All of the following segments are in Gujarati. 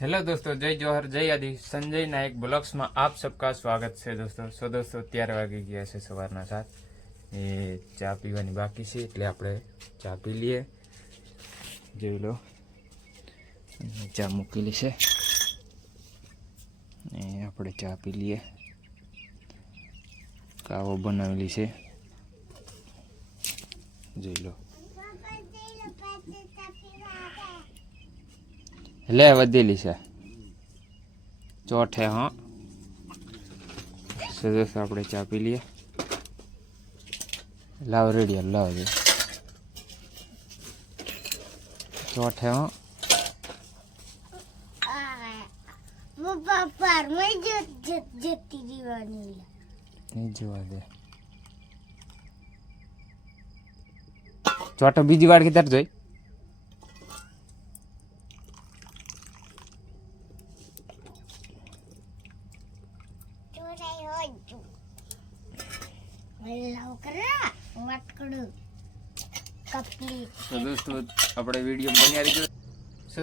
हेलो दोस्तों, जय जोहर, जय आदि। संजय नायक ब्लॉग्स में आप सबका स्वागत है दोस्तों। दोस्तों 11 वागी गया है सवारना 7 ये चा पीवानी बाकी है એટલે આપણે ચા પી લઈએ। જોઈ લો ચા મૂકેલી છે ને આપણે ચા પી લઈએ। કાવો બનાવેલી છે જોઈ લો। ले वधेली से चौथे। हाँ दोस्तों આપણે ચા પી લઈએ। लाव रेडी लाव दे चौथे। हाँ वो पापा मैं जती दीवानी नहीं जोवा दे चौथा बीजी वार किधर जोई दोस्तों આપણે વિડિયો બન્યા રહીજો।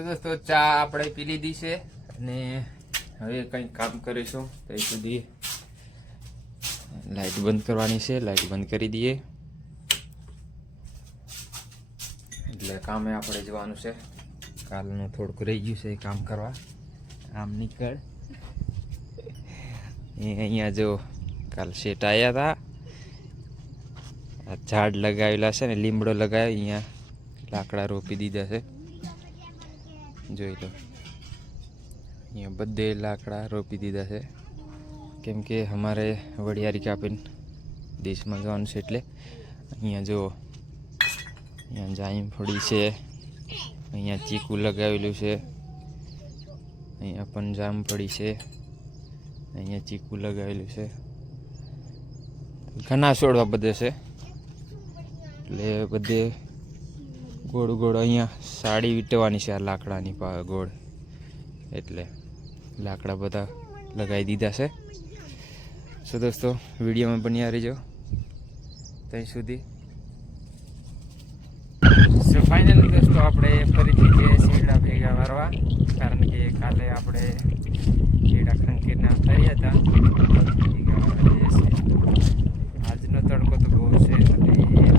दोस्तों ચા આપણે પી લીધી છે અને હવે કંઈ કામ કરીશું ત્યાં સુધી લાઈટ બંધ કરવાની છે। લાઈટ બંધ કરી દઈએ એટલે કામે આપણે જવાનું છે। કાલનું થોડુંક રહી ગયું છે કામ કરવા। આમ નીકળ અહીંયા જો કાલ શેઠ આવ્યા હતા। झाड़ लगावेला है ने લીમડો लगाया अँ लाकड़ा रोपी दीधा है जोई लो। अँ बधे लाकड़ा रोपी दीधा है केम के हमारे वडियारी कापीन देश में जवानुं छे एटले अँ जो अँ जामफળી છે। अँ चीकू लगावेलुं छे। अँ पण जामफળી છે। अँ चीकू लगावेलुं छे। घना છોડવા બધે છે એટલે બધે ગોળ ગોળ અહીંયા સાડી વીટવાની છે। આ લાકડાની ગોળ એટલે લાકડા બધા લગાવી દીધા છે। સો દોસ્તો વિડીયોમાં બન્યા રહેજો ત્યાં સુધી। સો ફાઇનલી દોસ્તો આપણે ફરીથી જે શેરડા ભેગા વારવા, કારણ કે કાલે આપણે શેરડા ખંખીરના કર્યા હતા ભેગા વારવા જઈએ છીએ। આજનો તડકો તો બહુ છે અને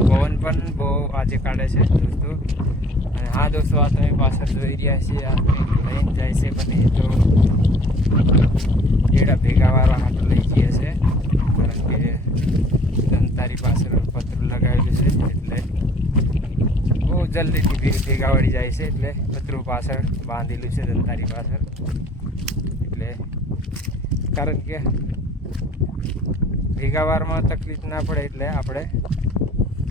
પવન પણ બહુ આજે કાઢે છે दोस्तों। અને હા दोस्तों આ તમે પાછળ જોઈ રહ્યા છે આ લઈને જાય છે પણ એ તો શેરડા ભેગા વારવા હાથ લઈ જઈએ છે, કારણ કે દંતારી પાછળ પતરું લગાવેલું છે એટલે બહુ જલ્દીથી ભેગા વળી જાય છે। એટલે પતરું પાછળ બાંધેલું છે દંતારી પાછળ, એટલે કારણ કે ભેગાવારમાં તકલીફ ના પડે એટલે આપણે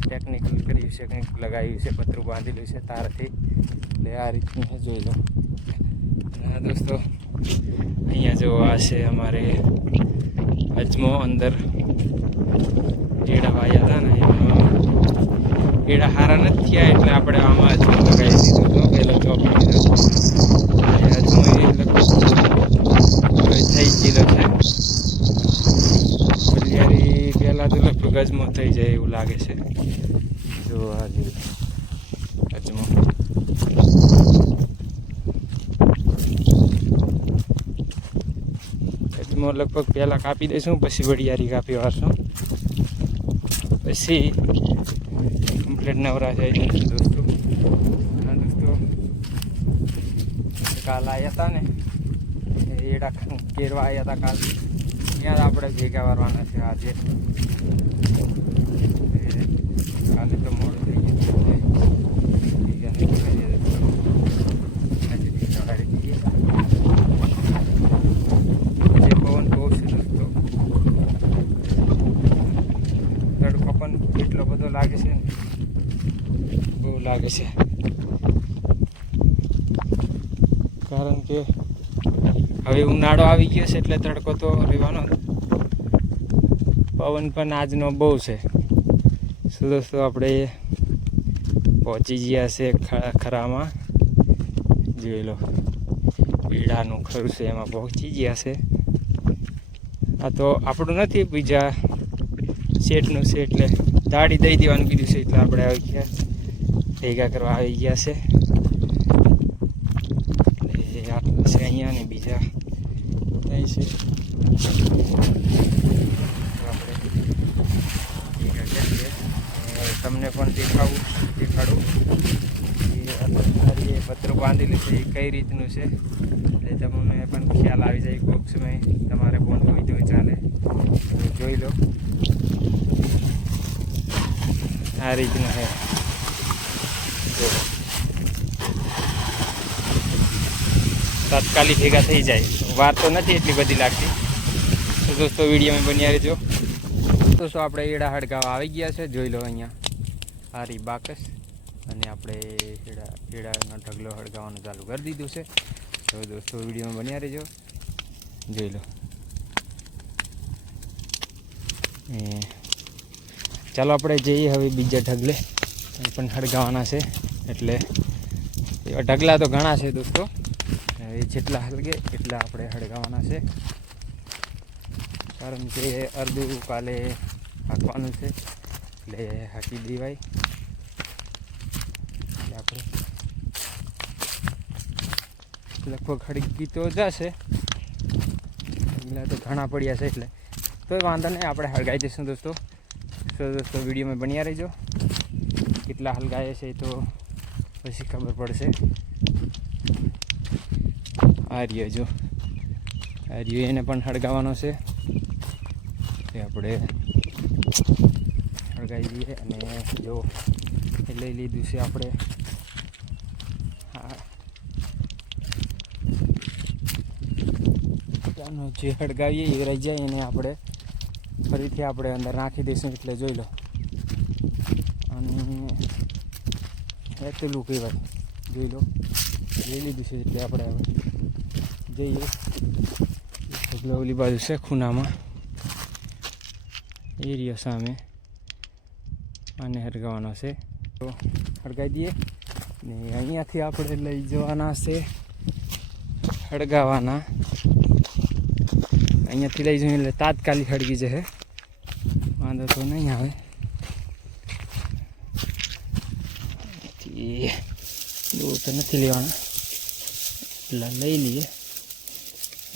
ટેકનિકલ કર્યું છે, કંઈક લગાવ્યું છે, પતરું બાંધેલું છે તારથી। એટલે આ રીતનું છે જોઈ લો। હા દોસ્તો અહીંયા જો આ છે અમારે અજમો। અંદર એડા વાયા હતા ને એમાં એડા હારા નથી થયા એટલે આપણે આમાં અજમો લગાવી દીધો હતો। પહેલો ચોપી દીધો અજમો એ લગભગ થઈ ગયેલો છે। પહેલાં તો લગભગ અજમો થઈ જાય એવું લાગે છે। જો આ અજમો અજમો લગભગ પહેલાં કાપી દઈશું, પછી વડિયારી કાપી વારશું, પછી કમ્પ્લીટ નવરા થઈ જશે દોસ્તો। હા દોસ્તો કાલ આવ્યા હતા ને એડા કેરવા આવ્યા હતા કાલ, ત્યાં આપણે ભેગા વારવાના છે આજે। કાલે તો મોડું થઈ ગયું ભેગા નહીં કરાવીએ આજે ભેગા વાળી દઈએ। જે પવન બહુ છે દોસ્તો, તડકો પણ એટલો બધો લાગે છે ને, બહુ લાગે છે, કારણ કે હવે ઉનાળો આવી ગયો છે એટલે તડકો તો રહેવાનો। પવન પણ આજનો બહુ છે। શું દોસ્તો આપણે પહોંચી ગયા છે ખરામાં જોઈ લો। પીડાનું ખરું છે એમાં પહોંચી ગયા છે। આ તો આપણું નથી, બીજા શેઠનું છે એટલે દાડી દઈ દેવાનું કીધું છે એટલે આપણે આવી ગયા ભેગા કરવા આવી ગયા છે। અહીંયા બીજા અહીં છે. તો આપણે તમને પણ દેખાડું એ પતરું બાંધેલું છે એ કઈ રીતનું છે એટલે તમને પણ ખ્યાલ આવી જાય. કોક સમય તમારે પણ હોય તો ચાલે, તો જોઈ લો. આ રીતનું છે. જો તાત્કાલિક ભેગા થઈ જાય, વાર તો નથી એટલી બધી લાગતી. તો દોસ્તો વિડીયોમાં બન્યા રહેજો. દોસ્તો આપણે એડા હડગાવા આવી ગયા છે, જોઈ લો. અહીંયા હારી બાકસ અને આપણે એડાનો ઢગલો હળગાવવાનું ચાલુ કરી દીધું છે. તો દોસ્તો વિડીયોમાં બન્યા રહેજો, જોઈ લો. ચાલો આપણે જઈએ હવે બીજા ઢગલે, પણ હળગાવાના છે. એટલે એવા ઢગલા તો ઘણા છે દોસ્તો, એ જેટલા હળગે એટલા આપણે હળગાવાના છે. કારણ કે અડધું કાલે હાંકવાનું છે, એટલે હાંકી દેવાય. આપણે લગભગ હળગી તો જશે, તો ઘણા પડ્યા છે એટલે તોય વાંધો નહીં, આપણે હળગાઈ દઈશું દોસ્તો. તો દોસ્તો વિડીયોમાં બન્યા રહેજો. કેટલા હળગાય છે તો પછી ખબર પડશે. આ રહ્યો જો, આ રહ્યો, એને પણ હળગાવાનો છે. એ આપણે હળગાવી દઈએ. અને જો એ લઈ લીધું છે આપણે. હા, જે હળગાવીએ એ રહી જાય એને આપણે ફરીથી આપણે અંદર નાખી દઈશું. એટલે જોઈ લો. અને એટલું કહેવાય, જોઈ લો. લઈ લીધું છે એટલે આપણે હવે જઈએ. ઢગલો ઓલી બાજુ છે ખૂણામાં, એરિયા સામે આને હળગાવવાનો છે. તો હળગાવી દઈએ. ને અહીંયાથી આપણે લઈ જવાના છે હળગાવાના. અહીંયાથી લઈ જઈએ એટલે તાત્કાલિક હળગી જશે, વાંધો તો નહીં આવે. દૂર તો નથી લેવાના, એટલે લઈ લઈએ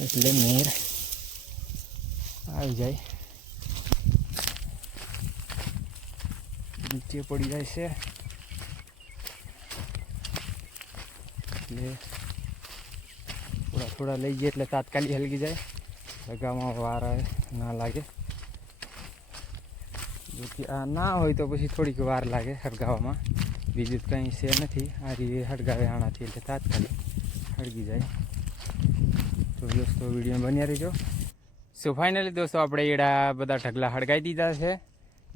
એટલે મેર આવી જાય. નીચે પડી જાય છે એટલે થોડા લઈ જઈએ એટલે તાત્કાલિક હલકી જાય, લગાવવામાં વાર ના લાગે. જો કે આ ના હોય તો પછી થોડીક વાર લાગે હળગાવવામાં, બીજું કંઈ છે નથી. આ રીતે હળગાવે આનાથી એટલે તાત્કાલિક હળગી જાય. તો દોસ્તો વિડીયો બન્યા રહેજો. સો ફાઇનલી દોસ્તો આપણે એડા બધા ઢગલા હળગાવી દીધા છે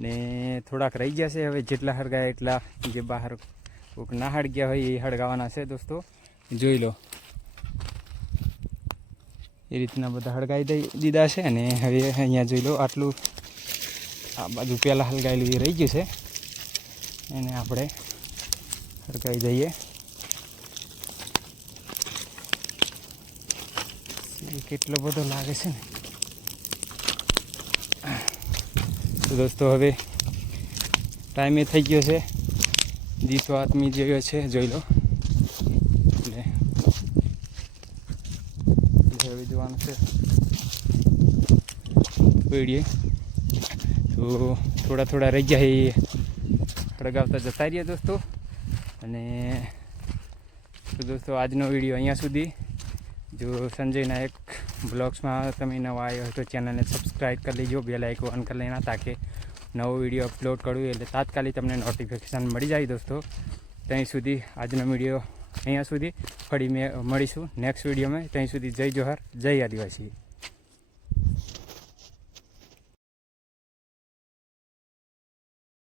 ને થોડાક રહી ગયા છે. હવે જેટલા હળગાય એટલા જે બહાર કોઈક ના હળગ્યા હોય એ હળગાવાના છે દોસ્તો, જોઈ લો. એ રીતના બધા હળગાવી દીધા છે. અને હવે અહીંયા જોઈ લો, આટલું આ બાજુ પહેલાં હળગાવેલું એ રહી ગયું છે, એને આપણે હળગાવી દઈએ. કેટલો બધો લાગે છે ને. તો દોસ્તો હવે ટાઈમે થઈ ગયો છે, દીસો આદમી જોયો છે, જોઈ લો. એટલે હવે જવાનું છે પેઢીએ. તો થોડા રહી ગયા એ હળગાવતા જતા રહીએ દોસ્તો. અને તો દોસ્તો આજનો વિડીયો અહીંયા સુધી. જો સંજયના એક બ્લોગ્સમાં તમે નવા આવ્યો હોય તો ચેનલને સબસ્ક્રાઈબ કરી લેજો, બેલ આઇકન ઓન કરી લેના, તાકે નવો વિડીયો અપલોડ કરું એટલે તાત્કાલિક તમને નોટિફિકેશન મળી જાય દોસ્તો. ત્યાં સુધી આજનો વિડીયો અહીંયા સુધી. ફરી મળીશું નેક્સ્ટ વિડીયોમાં. ત્યાં સુધી જય જોહાર, જય આદિવાસી.